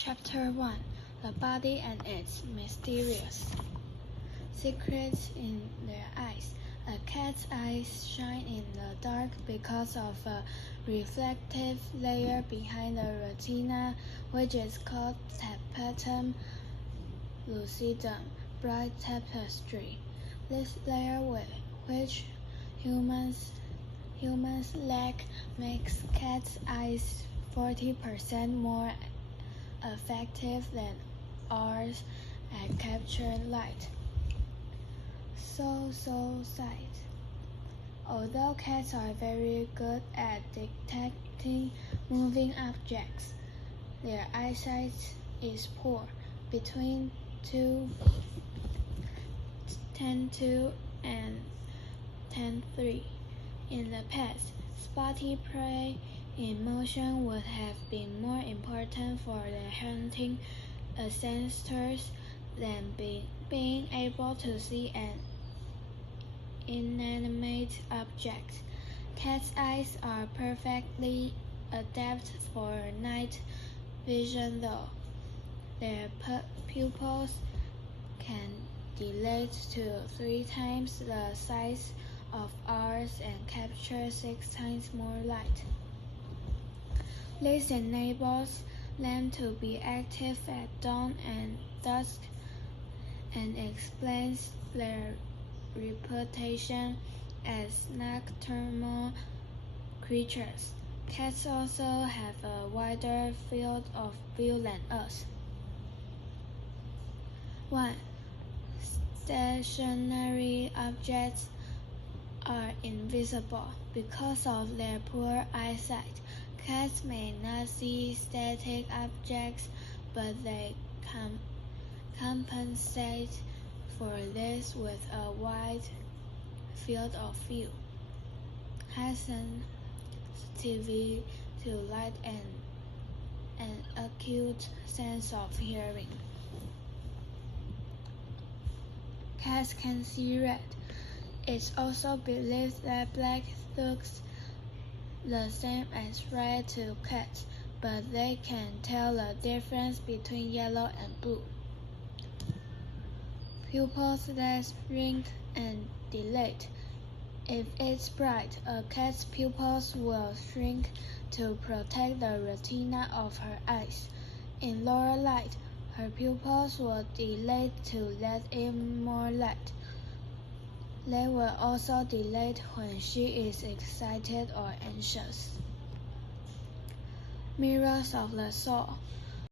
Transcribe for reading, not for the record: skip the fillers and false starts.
Chapter 1: The Body and its Mysterious Secrets in their eyes. A cat's eyes shine in the dark because of a reflective layer behind the retina, which is called tapetum lucidum, bright tapestry. This layer, which humans lack, makes cat's eyes 40% more effective than ours at capturing light. So sight. Although cats are very good at detecting moving objects, their eyesight is poor, between 10.2 and 10.3. In the past, spotty prey in motion would have been more important for their hunting ancestors than being able to see an inanimate object. Cats' eyes are perfectly adapted for night vision, though. Their pupils can dilate to 3 times the size of ours and capture 6 times more light. This enables them to be active at dawn and dusk, and explains their reputation as nocturnal creatures. Cats also have a wider field of view than us. 1. Stationary objects are invisible. Because of their poor eyesight, cats may not see static objects, but they compensate for this with a wide field of view, high sensitivity to light, and an acute sense of hearing. Cats can see red. It's also believed that black looks the same as red to cats, but they can tell the difference between yellow and blue. Pupils that shrink and dilate. If it's bright, a cat's pupils will shrink to protect the retina of her eyes. In lower light, her pupils will dilate to let in more light. They will also dilate when she is excited or anxious. Mirrors of the soul.